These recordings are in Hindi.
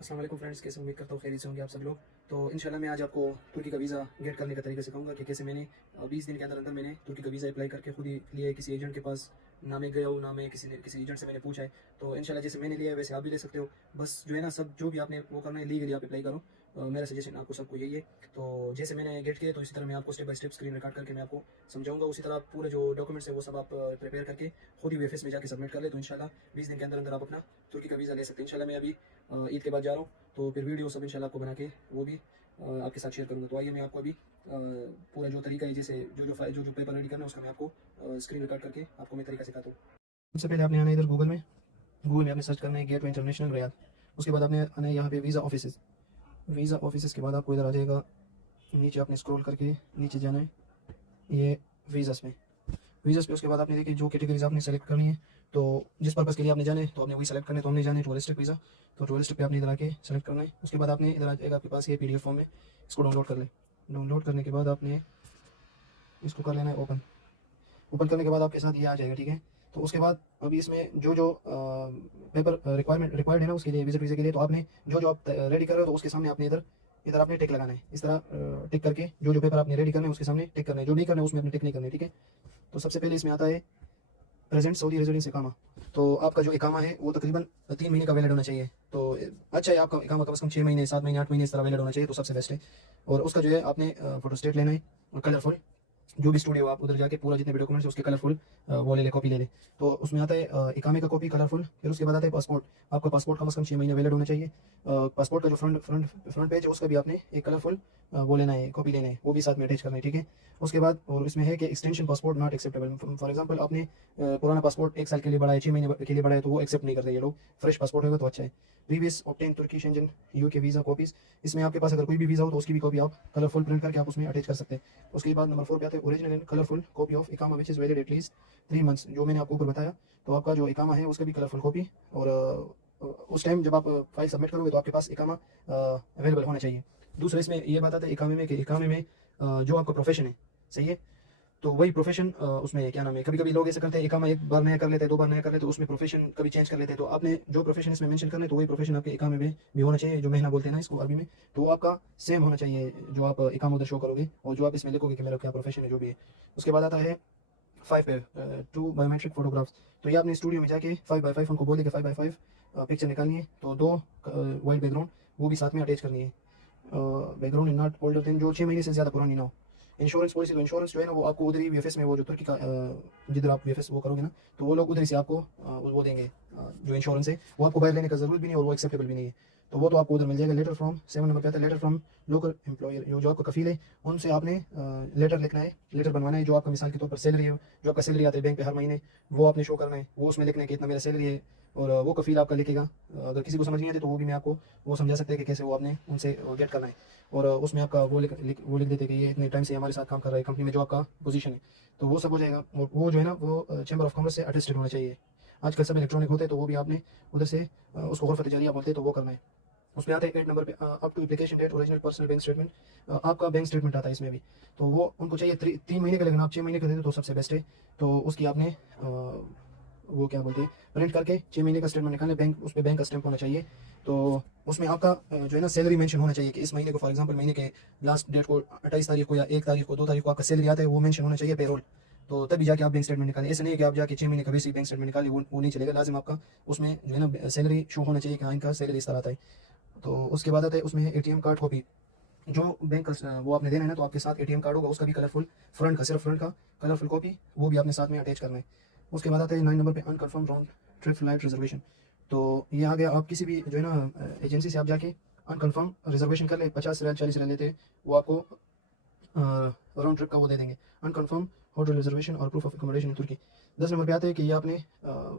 अस्सलाम वालेकुम फ्रेंड्स, कैसे उम्मीद करता हूँ खैरियत से होंगे आप सब लोग। तो इंशाल्लाह मैं आज आपको तुर्की का वीज़ा गेट करने का तरीका सिखाऊंगा कि कैसे मैंने 20 दिन के अंदर अंदर मैंने तुर्की का वीज़ा अप्लाई करके खुद ही लिए। किसी एजेंट के पास ना मैं गया हूँ, ना मैं किसी एजेंट से मैंने पूछा है। तो इंशाल्लाह जैसे मैंने लिया है वैसे आप भी ले सकते हो। बस जो है ना, सब जो भी आपने वो करना है लीगली आप अप्लाई करो। मेरा सजेशन आपको सबको यही है। तो जैसे मैंने गेट किया तो इसी तरह मैं आपको step by step screen record करके मैं आपको समझाऊंगा। उसी तरह आप पूरे जो डॉक्यूमेंट्स है वो सब आप प्रिपेयर करके खुद ही वेफेस में जाके सबमिट कर ले, तो इंशाल्लाह 20 दिन के अंदर अंदर आप अपना तुर्की का वीज़ा ले सकते हैं। इंशाल्लाह मैं अभी ईद के बाद जा रहा हूँ, तो फिर वीडियो सब इंशाल्लाह आपको बना के वो भी आपके साथ शेयर करूँगा। तो आइए मैं आपको अभी पूरा जो तरीका है, जैसे जो पेपर रेडी करना है उसका मैं आपको स्क्रीन रिकॉर्ड करके आपको मैं तरीका सिखाता हूँ। सबसे पहले आपने आना है इधर गूगल में आपने सर्च करना है गेटवे इंटरनेशनल रियाद। उसके बाद आपने आना है यहाँ पे वीज़ा ऑफिस के बाद आपको इधर आ जाएगा, नीचे आपने स्क्रॉल करके नीचे जाना है ये वीज़ा पे। उसके बाद आपने देखिए जो कैटेगरीज आपने सेलेक्ट करनी है, तो जिस पर्पज़ के लिए आपने जाने तो आपने वही सेलेक्ट करना है। तो हमने जाने टूरिस्ट वीज़ा, तो टूरिस्ट पे आपने इधर आके सेलेक्ट करना है। उसके बाद आपने इधर आ जाएगा आपके पास ये PDF फॉर्म है, इसको डाउनलोड कर ले। डाउनलोड करने के बाद आपने इसको कर लेना है ओपन करने के बाद आपके साथ ये आ जाएगा, ठीक है। तो उसके बाद अभी इसमें जो पेपर रिक्वायर्ड है ना उसके लिए विजिट वीज़ा के लिए, तो आपने जो आप रेडी कर रहे हो तो उसके सामने आपने इधर इधर आपने टिक लगाना है। इस तरह टिक करके जो पेपर आपने रेडी करना है उसके सामने टिक करना है, जो नहीं करना है उसमें अपने टिक नहीं करना है, ठीक है। तो सबसे पहले इसमें आता है प्रेजेंट सऊदी रेजिडेंस इकामा। तो आपका जो इकामा है वो तकरीबन 3 महीने का वैलिड होना चाहिए। तो अच्छा है, आपका इकामा कम से कम 6 महीने 7 महीने 8 महीने इस तरह वैलिड होना चाहिए, तो सबसे बेस्ट है। और उसका जो है आपने फोटो स्टेट लेना है और कलरफुल, जो भी स्टूडियो आप उधर जाके पूरा जितने भी डॉक्यूमेंट्स है उसके कलरफुल वो ले ले, कॉपी ले ले। तो उसमें आता है इकामे का कॉपी कलरफुल। फिर उसके बाद आता है पासपोर्ट। आपका पासपोर्ट कम से कम 6 महीने वैलिड होना चाहिए। पासपोर्ट का जो फ्रंट पेज है उसका भी आपने एक कलरफुल वो लेना है, कॉपी लेना है, वो भी साथ में अटैच करना है, ठीक है। उसके बाद और इसमें है कि extension passport not acceptable. For example आपने पुराना पासपोर्ट 1 साल के लिए बढ़ाया, 6 महीने के लिए बढ़ाया, तो वो एक्सेप्ट नहीं करते ये लोग। फ्रेश पासपोर्ट होगा तो अच्छा है। प्रीवियस ऑब्टेन तुर्की शेंजन यूके वीज़ा कॉपीज। इसमें आपके पास अगर कोई भी वीज़ा हो तो उसकी भी कॉपी आप कलरफुल प्रिंट करके आप उसमें अटैच कर सकते हैं। उसके बाद नंबर 4 पे आते हैं original and colourful copy of इकामा which is valid at least 3 months. जो मैंने आपको ऊपर बताया, तो आपका जो इकामा है उसका भी कलरफुल कॉपी, और उस टाइम जब आप फाइल सबमिट करोगे तो आपके पास इकामा अवेलेबल होना चाहिए। दूसरा इसमें ये बात आता है इकामे में कि इकामे में जो आपका प्रोफेशन है, सही है, तो वही प्रोफेशन उसमें क्या नाम है, कभी कभी लोग ऐसे करते हैं इकामा एक बार नया कर लेते हैं, 2 बार नया कर लेते हैं, तो उसमें प्रोफेशन कभी चेंज कर लेते हैं। तो आपने जो प्रोफेशन इसमें मेंशन करना है तो वही प्रोफेशन आपके इकामे में भी होना चाहिए, जो महीना बोलते हैं ना इसको अरबी में, तो वो आपका सेम होना चाहिए जो आप इकामा उधर शो करोगे और जो आप इसमें लिखोगे कि मेरा क्या प्रोफेशन है, जो भी है। उसके बाद आता है 5 पे 2 बायोमेट्रिक फोटोग्राफ्स। तो ये आपने स्टूडियो में जाके 5x5 उनको बोले कि 5x5 पिक्चर निकालनी है, तो 2 वाइट बैकग्राउंड वो भी साथ में अटैच करनी है। Background in not older than, जो 6 महीने से ज़्यादा पुरानी ना हो। इंश्योरेंस पॉलिसी, तो इंश्योरेंस जो है ना वो आपको उधर ही वीएफएस में, वो जो तुर्की का जिधर आप वीएफएस वो करोगे ना, तो वो लोग उधर से आपको वो देंगे। जो इंश्योरेंस है वो आपको बाहर लेने का जरूरत भी नहीं और वो एक्सेप्टेबल भी नहीं है, तो वो तो आपको उधर मिल जाएगा। लेटर फ्रॉम 7 नंबर पे आता है लेटर फ्रॉम लोकल एम्प्लॉयर। जो आपका कफील है उनसे आपने लेटर लिखना है, लेटर बनवाना है। जो आपका मिसाल के तौर पर सैलरी है, जो आपका सैलरी आता है बैंक पे हर महीने, वो आपने शो करना है, वो उसमें लिखना है कि इतना मेरा सैलरी है, और वो कफील आपका लिखेगा। अगर किसी को समझ नहीं आती तो वो भी मैं आपको वो समझा सकते हैं कि कैसे वो आपने उनसे गेट करना है। और उसमें आपका वो लिख देते कि ये इतने टाइम से हमारे साथ काम कर रहा है कंपनी में, जो आपका पोजीशन है, तो वो सब हो जाएगा। और वो जो है ना वो चैम्बर ऑफ कॉमर्स से अटेस्टेड होना चाहिए। आजकल सब इलेक्ट्रॉनिक होते हैं, तो वो भी आपने उधर से उसको गुरफत जारिया बोलते हैं, तो वो करना है। उसमें आता है 8 नंबर पे up to application date original personal bank statement. आपका बैंक स्टेटमेंट आता है इसमें भी, तो वो उनको चाहिए 3 महीने का, लेकिन आप 6 महीने का दे दो तो सबसे बेस्ट है। तो उसकी आपने वो क्या बोलते हैं प्रिंट करके 6 महीने का स्टेटमेंट निकालने, बैंक उस पर बैंक का स्टैंप होना चाहिए। तो उसमें आपका जो है ना सैलरी मेंशन होना चाहिए कि इस महीने को, फॉर एग्जांपल महीने के लास्ट डेट को 28 तारीख को या 1 तारीख को 2 तारीख को आपका सैलरी आता है, वो मेंशन होना चाहिए पेरोल। तो तभी जाके आप बैंक स्टेटमेंट निकालें। ऐसे नहीं कि आप जाके 6 महीने का बेसिक बैंक स्टेटमेंट निकालें, वो नहीं चलेगा। लाजिम आपका उसमें जो है ना सैलरी शो होना चाहिए कि हाँ इनका सैलरी इस तरह आता है। तो उसके बाद आता है उसमें ATM कार्ड कॉपी, जो बैंक का वो आपने देना है ना, तो आपके साथ ATM कार्ड होगा, उसका भी कलरफुल फ्रंट का, सिर्फ फ्रंट का कलरफुल कॉपी, वो भी आपने साथ में अटैच करना है। उसके बाद आता है 9 नंबर पे unconfirm round trip flight reservation. तो ये आ गया, आप किसी भी जो है ना एजेंसी से आप जाके अनकन्फर्म रिजर्वेशन कर ले, 50 रियाल 40 रियाल लेते हैं, वो आपको राउंड ट्रिप का वो दे देंगे। अनकन्फर्म होटल रिजर्वेशन और proof of accommodation in Turkey. 10 number पे आते हैं कि ये आपने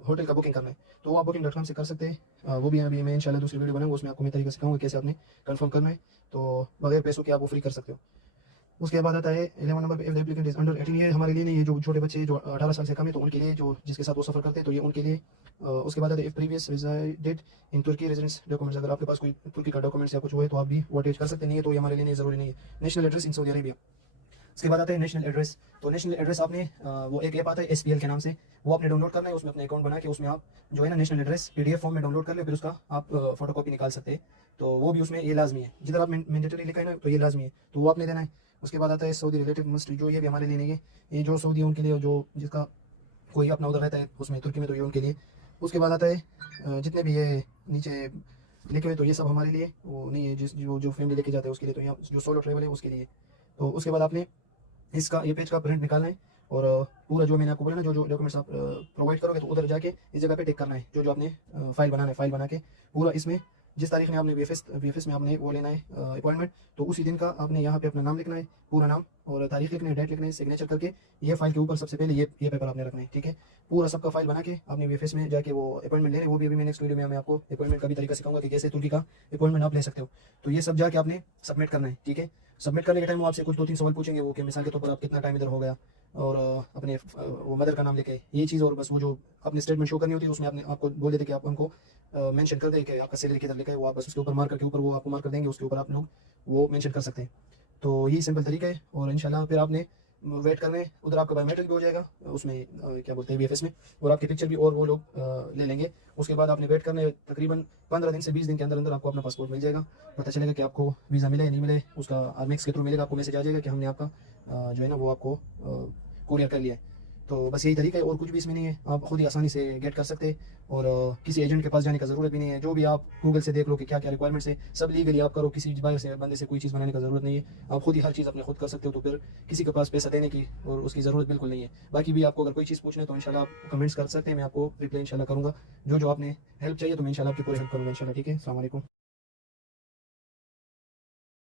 होटल का बुकिंग करना है, तो वो आप booking.com से कर सकते हैं। वो भी अभी मैं इंशाल्लाह दूसरी वीडियो बनाऊंगा, उसमें आपको मैं तरीका सिखाऊंगा कैसे आपने कंफर्म करना है, तो बगैर पैसों के आप वो फ्री कर सकते हो। उसके बाद आता है 11 नंबर पे if the applicant is under 18 year. हमारे लिए नहीं, ये जो छोटे बच्चे जो 18 साल से कम है तो उनके लिए, जो जिसके साथ वो सफर करते हैं तो ये उनके लिए। उसके बाद आता है if previous resided in Turkey residence documents. अगर आपके पास कोई तुर्की का डॉक्यूमेंट्स या कुछ हो है तो आप भी वो अटैच कर सकते हैं, नहीं है तो ये हमारे लिए नहीं, ज़रूरी नहीं है। National address in Saudi Arabia. उसके बाद आता है नेशनल एड्रेस। तो नेशनल एड्रेस आपने वो एक ऐप आता है SPL के नाम से, वो आपने डाउनलोड करना है। उसमें अपने अकाउंट बना के उसमें आप जो है ना नेशनल एड्रेस PDF फॉर्म में डाउनलोड कर ले, फिर उसका आप फोटोकॉपी निकाल सकते हैं। तो वो भी उसमें ये लाजमी है, जिधर आप मैंडेटरी लिखा है ना तो ये लाजमी है, तो वो आपने देना है। उसके बाद आता है सऊदी रिलेटिव मस्ट, जो ये भी हमारे लिए नहीं है, ये जो सऊदी है उनके लिए, जो जिसका कोई अपना उधर रहता है उसमें तुर्की में, तो ये उनके लिए। उसके बाद आता है जितने भी ये नीचे लिखे हुए तो ये सब हमारे लिए वो नहीं है, जिस जो फैमिली लेके जाते हैं उसके लिए, तो यहाँ जो सोलो ट्रैवल है उसके लिए। तो उसके बाद आपने इसका ये पेज का प्रिंट निकालना है और पूरा जो मैंने आपको बोला ना, जो डॉक्यूमेंट्स आप प्रोवाइड करोगे तो उधर जाके इस जगह पे टिक करना है, जो आपने फाइल बनाना है, फाइल बना के पूरा इसमें जिस तारीख में आपने वीएफएस में आपने वो लेना है अपॉइंटमेंट, तो उसी दिन का आपने यहाँ पे अपना नाम लिखना है, पूरा नाम और तारीख लिखना है, डेट लिखना है, सिग्नेचर करके ये फाइल के ऊपर सबसे पहले ये पेपर आपने रखना है, ठीक है। पूरा सबका फाइल बना के आपने वीएफएस में जाके वो अपॉइंटमेंट लेना है। वो भी अभी मैं नेक्स्ट वीडियो में मैं आपको अपॉइंटमेंट का भी तरीका सिखाऊंगा कि कैसे तुर्की का अपॉइंटमेंट आप ले सकते हो। तो ये सब जाके आपने सबमिट करना है, ठीक है। सबमिट करने के टाइम वो आपसे कुछ 2-3 सवाल पूछेंगे, वो कि मिसाल के तौर पर आप कितना टाइम इधर हो गया और अपने वो मदर का नाम लिखे, ये चीज़, और बस वो जो अपनी स्टेटमेंट शो करनी होती है उसमें आपने आपको बोल देते कि आप हमको मेंशन कर दें कि आपका सैलरी किधर लिखा है, वो आप बस उसके ऊपर मार्कर के ऊपर वो आपको मार्कर देंगे, उसके ऊपर आप लोग वो मेंशन कर सकते हैं। तो यही सिंपल तरीका है और इंशाल्लाह फिर आपने वेट करना है, उधर आपका बायोमेट्रिक भी हो जाएगा उसमें क्या बोलते हैं वीएफएस में, और आपकी पिक्चर भी और वो लोग ले लेंगे। उसके बाद आपने वेट करना है, तकरीबन 15 दिन से 20 दिन के अंदर अंदर आपको अपना पासपोर्ट मिल जाएगा। पता चलेगा कि आपको वीज़ा मिला है नहीं मिले, उसका आर्मिक्स के थ्रू मिलेगा, आपको मैसेज आ जाएगा कि हमने आपका जो है ना वो आपको कुरियर कर लिया है। तो बस यही तरीका है और कुछ भी इसमें नहीं है, आप खुद ही आसानी से गेट कर सकते हैं और किसी एजेंट के पास जाने का ज़रूरत भी नहीं है। जो भी आप गूगल से देख लो कि क्या क्या रिक्वायरमेंट्स है, सब लीगली आप करो, किसी बाहर से बंदे से कोई चीज़ बनाने का ज़रूरत नहीं है, आप खुद ही हर चीज़ अपने खुद कर सकते हो। तो फिर किसी के पास पैसा देने की और उसकी ज़रूरत बिल्कुल नहीं है। बाकी भी आपको अगर कोई चीज़ पूछना है तो इंशाल्लाह आप कमेंट्स कर सकते हैं, मैं आपको रिप्लाई इंशाल्लाह करूँगा। जो आपने हेल्प चाहिए तो मैं इंशाल्लाह आपकी पूरी हेल्प करूँगा इंशाल्लाह, ठीक है। अस्सलाम वालेकुम।